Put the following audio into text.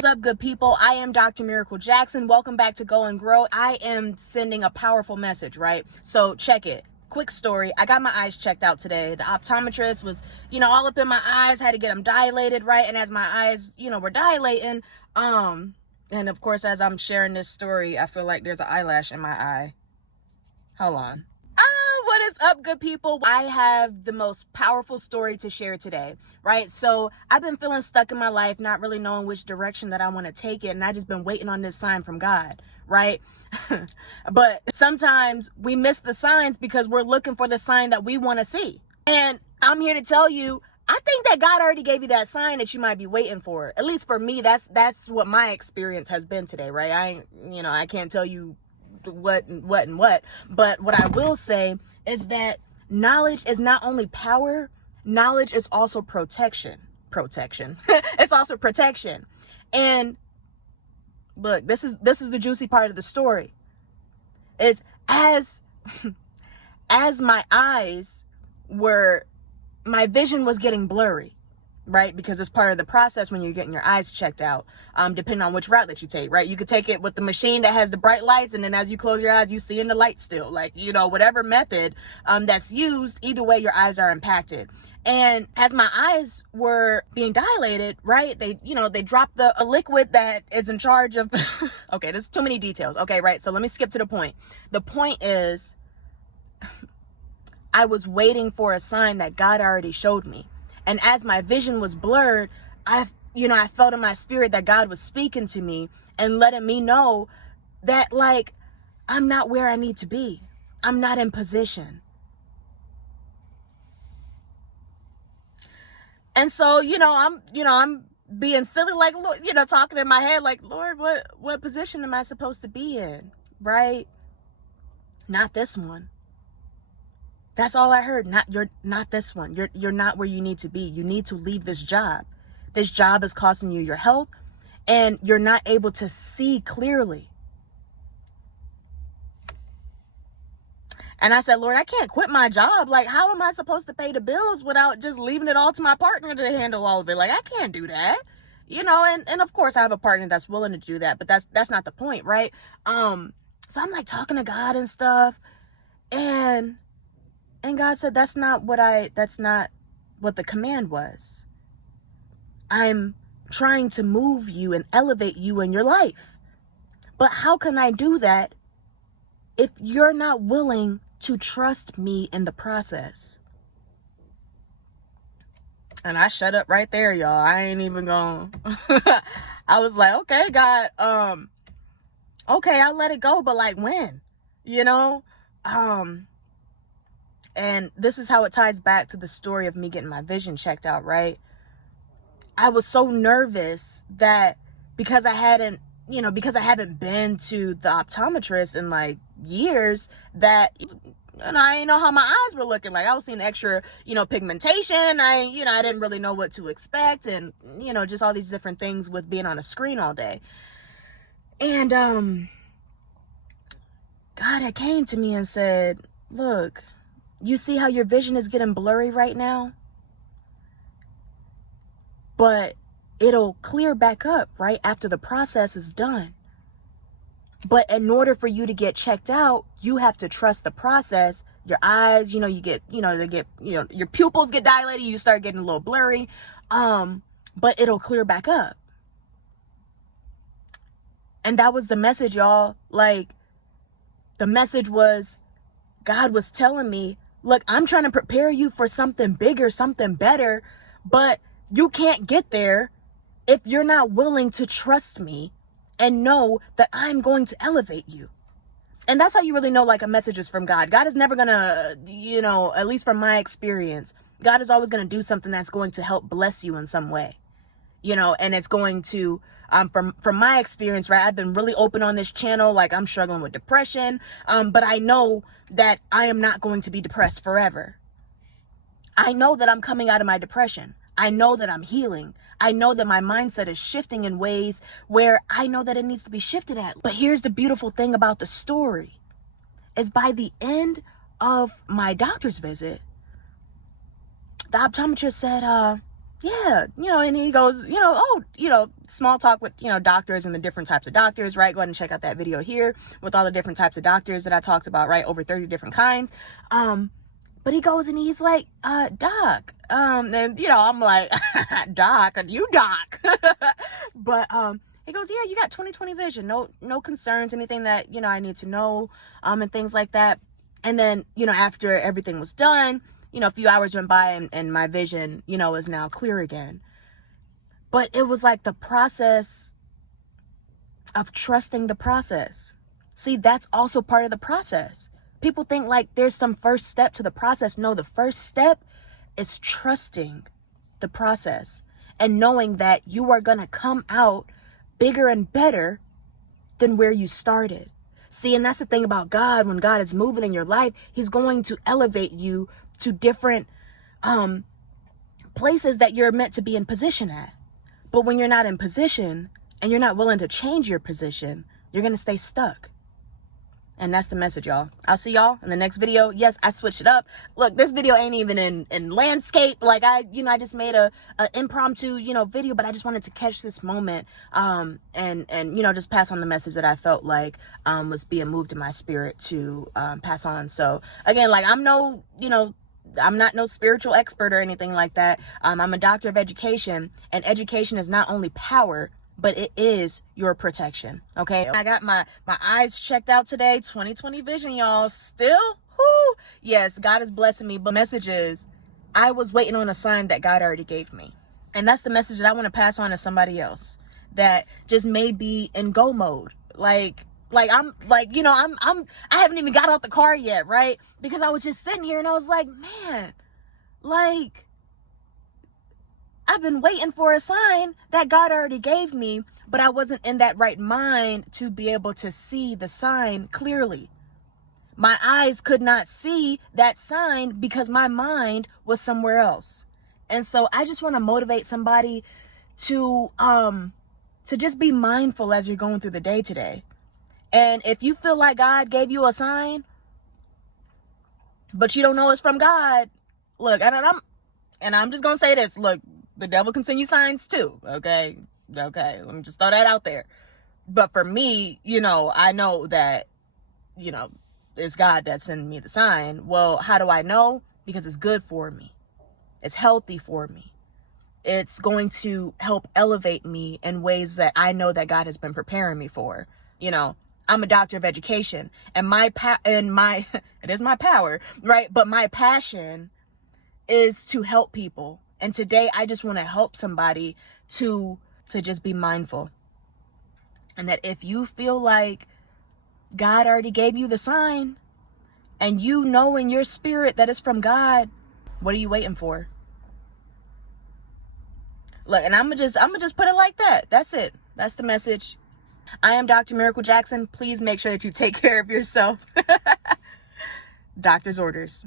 What's up, good people? I am Dr. Miracle Jackson. Welcome back to Go and Grow. I am sending a powerful message, right? So check it. Quick story. I got my eyes checked out today. The optometrist was, all up in my eyes, had to get them dilated, right? And as my eyes, were dilating, and of course, as I'm sharing this story, I feel like there's an eyelash in my eye. Hold on. What is up, good people? I have the most powerful story to share today, right? So I've been feeling stuck in my life, not really knowing which direction that I want to take it. And I just been waiting on this sign from God, right? But sometimes we miss the signs because we're looking for the sign that we want to see. And I'm here to tell you, I think that God already gave you that sign that you might be waiting for. At least for me, that's what my experience has been today, right? I can't tell you what, but what I will say is that knowledge is not only power, knowledge is also protection. It's also protection. And look, this is the juicy part of the story. Is as my vision was getting blurry, right? Because it's part of the process when you're getting your eyes checked out, depending on which route that you take, right? You could take it with the machine that has the bright lights, and then as you close your eyes, you see in the light still, whatever method that's used, either way, your eyes are impacted. And as my eyes were being dilated, right, they dropped a liquid that is in charge of, okay, there's too many details. Okay, right. So let me skip to the point. The point is, I was waiting for a sign that God already showed me. And as my vision was blurred, I felt in my spirit that God was speaking to me and letting me know that, I'm not where I need to be. I'm not in position. And so, I'm being silly, talking in my head, Lord, what position am I supposed to be in? Right? Not this one. That's all I heard. Not this one. You're not where you need to be. You need to leave this job. This job is costing you your health, and you're not able to see clearly. And I said, Lord, I can't quit my job. How am I supposed to pay the bills without just leaving it all to my partner to handle all of it? I can't do that. And of course I have a partner that's willing to do that, but that's not the point, right? So I'm talking to God and stuff, and God said, that's not what the command was. I'm trying to move you and elevate you in your life. But how can I do that if you're not willing to trust me in the process? And I shut up right there, y'all. I ain't even going. I was like, okay, God, okay, I'll let it go, but when? And this is how it ties back to the story of me getting my vision checked out, right? I was so nervous that because I haven't been to the optometrist in years, that I didn't know how my eyes were looking. I was seeing extra, pigmentation. I didn't really know what to expect, and just all these different things with being on a screen all day. And God had came to me and said, look, you see how your vision is getting blurry right now? But it'll clear back up right after the process is done. But in order for you to get checked out, you have to trust the process. Your eyes, your pupils get dilated, you start getting a little blurry. But it'll clear back up. And that was the message, y'all. The message was, God was telling me, look, I'm trying to prepare you for something bigger, something better, but you can't get there if you're not willing to trust me and know that I'm going to elevate you. And that's how you really know a message is from God. God is never gonna, at least from my experience, God is always gonna do something that's going to help bless you in some way, and it's going to, from my experience, right, I've been really open on this channel, I'm struggling with depression, but I know that I am not going to be depressed forever. I know that I'm coming out of my depression. I know that I'm healing. I know that my mindset is shifting in ways where I know that it needs to be shifted at. But here's the beautiful thing about the story, is by the end of my doctor's visit, the optometrist said, yeah, and he goes, small talk with, doctors and the different types of doctors, right? Go ahead and check out that video here with all the different types of doctors that I talked about, right? Over 30 different kinds. But he goes and he's like, doc, and I'm like, doc, you doc. But, he goes, yeah, you got 20/20 vision. No concerns, anything that, I need to know, and things like that. And then, after everything was done, a few hours went by and my vision, is now clear again. But it was like the process of trusting the process. See, that's also part of the process. People think like there's some first step to the process. No, the first step is trusting the process and knowing that you are going to come out bigger and better than where you started. See, and that's the thing about God. When God is moving in your life, he's going to elevate you to different places that you're meant to be in position at. But when you're not in position and you're not willing to change your position, you're going to stay stuck. And that's the message, y'all. I'll see y'all in the next video. Yes, I switched it up. Look, this video ain't even in landscape. Like I just made a impromptu, video, but I just wanted to catch this moment, and just pass on the message that I felt like, was being moved in my spirit to, pass on. So again, like I'm not no spiritual expert or anything like that. I'm a doctor of education, and education is not only power, but it is your protection. Okay. I got my eyes checked out today. 20/20 vision, y'all. Still, yes, God is blessing me. But message is, I was waiting on a sign that God already gave me. And that's the message that I want to pass on to somebody else that just may be in go mode. I haven't even got out the car yet, right? Because I was just sitting here and I was like, man, like, I've been waiting for a sign that God already gave me, but I wasn't in that right mind to be able to see the sign clearly. My eyes could not see that sign because my mind was somewhere else. And so I just want to motivate somebody to just be mindful as you're going through the day today. And if you feel like God gave you a sign, but you don't know it's from God, look, and I'm just going to say this, look, the devil can send you signs too, okay? Okay, let me just throw that out there. But for me, I know that, it's God that's sending me the sign. Well, how do I know? Because it's good for me. It's healthy for me. It's going to help elevate me in ways that I know that God has been preparing me for. I'm a doctor of education, and it is my power, right? But my passion is to help people. And today I just want to help somebody to just be mindful. And that if you feel like God already gave you the sign and you know in your spirit that it's from God, what are you waiting for? Look, and I'm gonna just put it like that. That's it. That's the message. I am Dr. Miracle Jackson. Please make sure that you take care of yourself. Doctor's orders.